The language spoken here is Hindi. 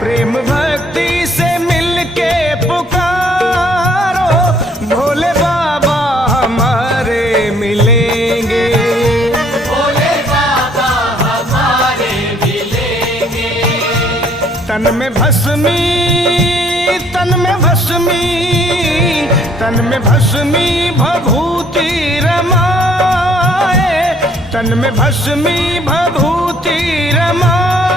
प्रेम भक्ति से मिलके पुकारो, भोले बाबा हमारे मिलेंगे। भोले बाबा हमारे मिलेंगे। तन में भस्मी, तन में भस्मी, तन में भस्मी भभूति रमाए, तन में भस्मी भभूति रमाए।